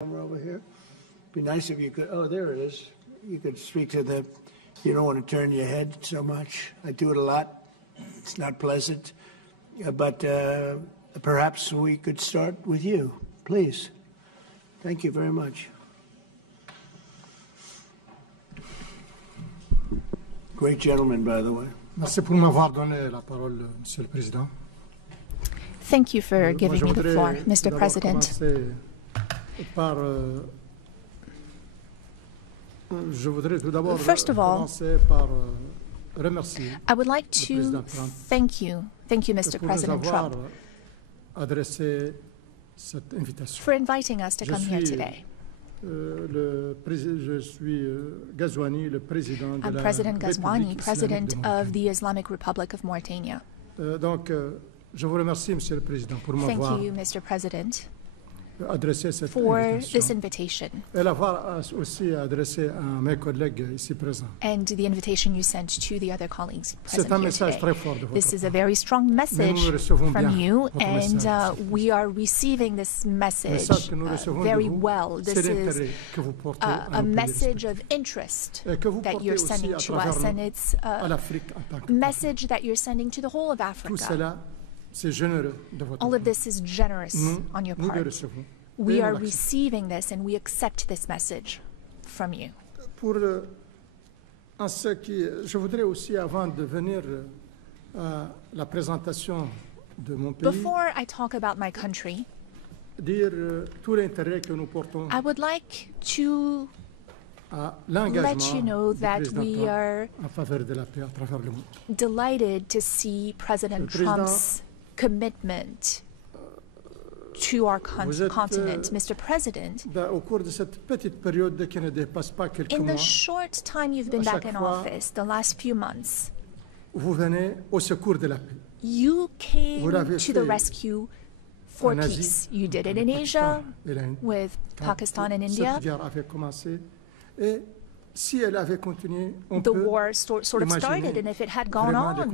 Camera over here. Be nice if you could. Oh, there it is. You could speak to the. You don't want to turn your head so much. I do it a lot. It's not pleasant, but perhaps we could start with you, please. Thank you very much. Great gentleman, by the way. Merci pour m'avoir donné la parole, Monsieur le Président. Thank you for giving me the floor, Mr. President. First of all, I would like to thank you, Mr. President Trump, for inviting us to come here today. I'm President Ghazouani, President of the Islamic Republic of Mauritania. Thank you, Mr. President, for this invitation and the invitation you sent to the other colleagues present here today. This is a very strong message from you, and we are receiving this message very well. This is a message of interest that you're sending to us, and it's a message that you're sending to the whole of Africa. All of this is generous on your part. We are receiving this and we accept this message from you. Je voudrais aussi, avant de venir à la présentation de mon pays, before I talk about my country, dire tout l'intérêt que nous portons I would like to let you know that we are delighted to see President Trump's commitment to our continent. Mr. President, in the short time you've been back in office, the last few months, you came to the rescue for peace. You did it in Asia with Pakistan and India. The war sort of started, and if it had gone on, the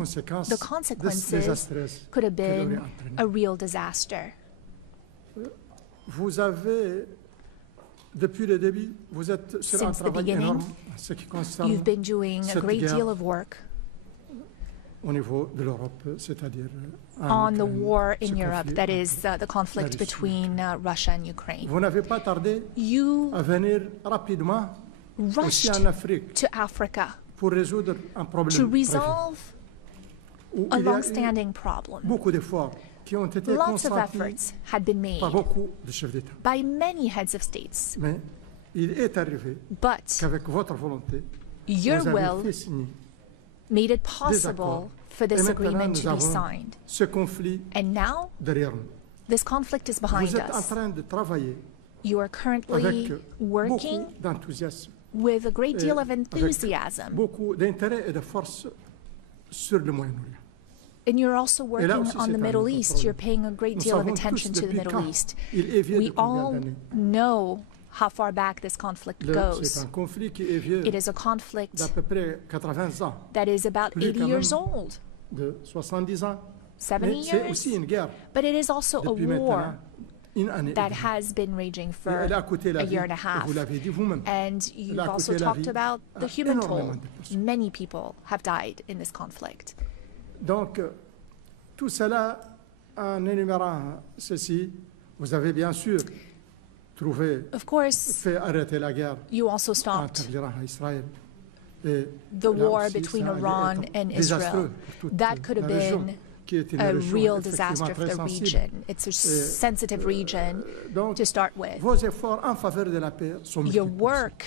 consequences could have been a real disaster. Vous avez, depuis le début, vous êtes sur un travail énorme en ce qui concerne you've been doing a great deal of work au niveau de l'Europe, c'est-à-dire on the war in Europe, that is the conflict between Russia and Ukraine. Vous n'avez pas tardé à venir rapidement aussi en Afrique to Africa pour résoudre un problème to resolve a long-standing problem. Beaucoup d'efforts qui ont été Lots of efforts had been made par beaucoup de chefs d'État. by many heads of states. Mais il est arrivé qu'avec votre volonté, your vous avez will fait signer made it possible for this agreement to be signed. Ce conflit And now, derrière nous. this conflict is behind Vous êtes en us. train de travailler You are currently avec working beaucoup d'enthousiasme, with a great deal of enthusiasm. beaucoup d'intérêt et de force sur le Moyen-Orient. And you're also working on the Middle East. You're paying a great deal of attention to the Middle East. We all know how far back this conflict goes. It is a conflict that is about 80 years old, 70 years, but it is also a war that has been raging for a year and a half. And you've also talked about the human toll. Many people have died in this conflict. Donc, tout cela, en énumérant ceci, vous avez bien sûr trouvé, fait arrêter la guerre entre l'Iran et Israël. The war between Iran and Israel. That could have been a real disaster for the region. It's a sensitive region to start with. Vos efforts en faveur de la paix sont Your work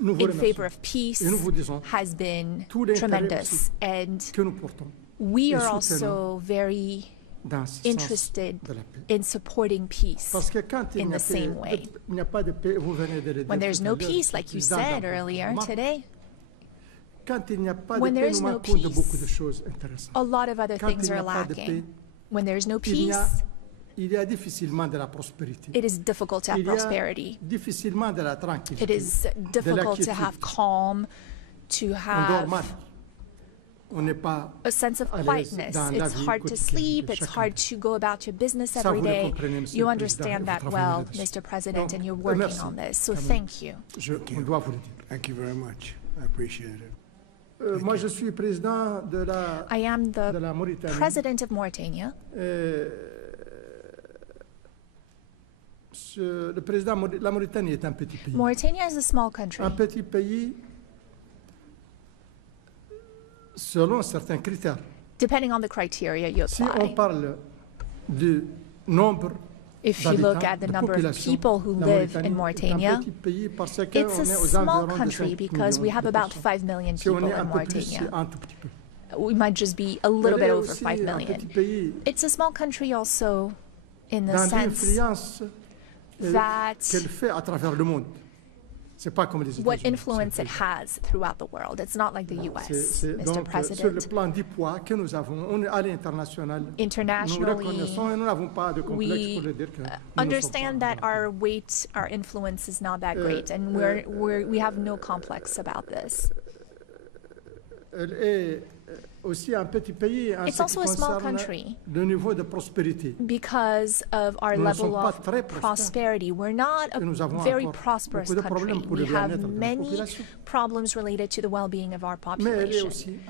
in favor of peace has been tremendous, and we are also very interested in supporting peace in the same way. When there's no peace, like you said earlier today, when there is no peace, a lot of other things are lacking. When there's no peace, il y a difficilement de la prospérité. It is difficult to have prosperity. Difficilement de la tranquillité. It is difficult to have calm, to have a sense of quietness. It's hard to sleep. It's hard to go about your business every day. You understand that well, Mr. President, and you're working on this. So thank you. Thank you very much. I appreciate it. I am the president of Mauritania. Mauritania is a small country. Un petit pays selon certains critères. Depending on the criteria you apply. Si on parle du nombre If you look at the number of people who live in Mauritania, it's a small country because we have about 5 million people in Mauritania. We might just be a little bit over 5 million. It's a small country also in the sense that what influence it has throughout the world. It's not like the U.S., Mr. President. Internationally, we understand that our weight, our influence is not that great, and we have no complex about this. It's also a small country because of our level of prosperity. We're not a very prosperous country. We have many problems related to the well-being of our population.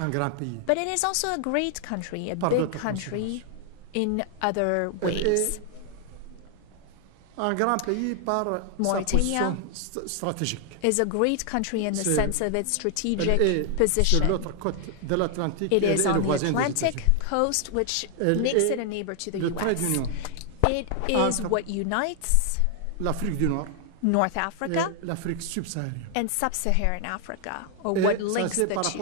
But it is also a great country, a big country in other ways. Mauritania is a great country in the sense of its strategic position. It is on the Atlantic coast, which makes it a neighbor to the U.S. It is what unites North Africa and Sub-Saharan Africa, or what links the two.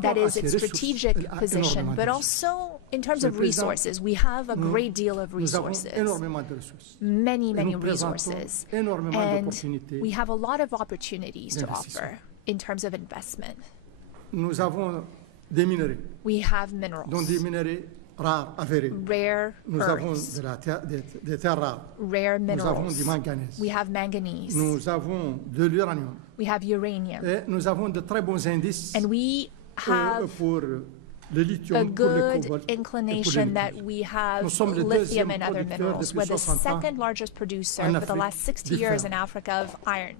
That is its strategic position, but also in terms of resources. We have a great deal of resources, many resources, and we have a lot of opportunities to offer in terms of investment. We have minerals. Rare earths, rare minerals. We have manganese. We have uranium. And we have a good inclination that we have lithium and other minerals. We're the second largest producer for the last 60 years in Africa of iron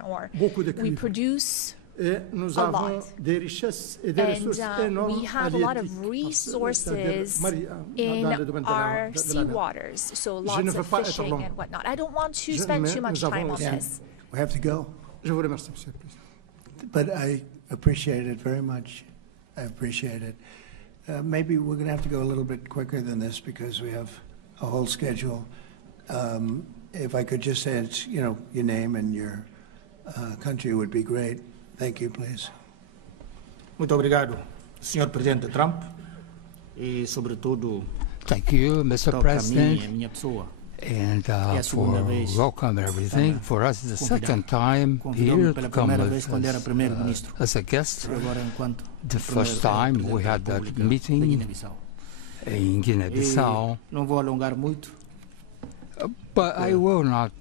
ore. We produce a lot. And we have a lot of resources in our seawaters, so lots of fishing and whatnot. I don't want to spend too much time on this. We have to go. But I appreciate it very much. I appreciate it. Maybe we're going to have to go a little bit quicker than this because we have a whole schedule. If I could just say, your name and your country would be great. Thank you, please. Muito obrigado, Sr. Presidente Trump, e sobretudo. Thank you, Mr. President, and for welcome everything. For us, it's the second time here to come as a guest. The first time we had that meeting in Guinea-Bissau, Não vou alongar muito. But I will not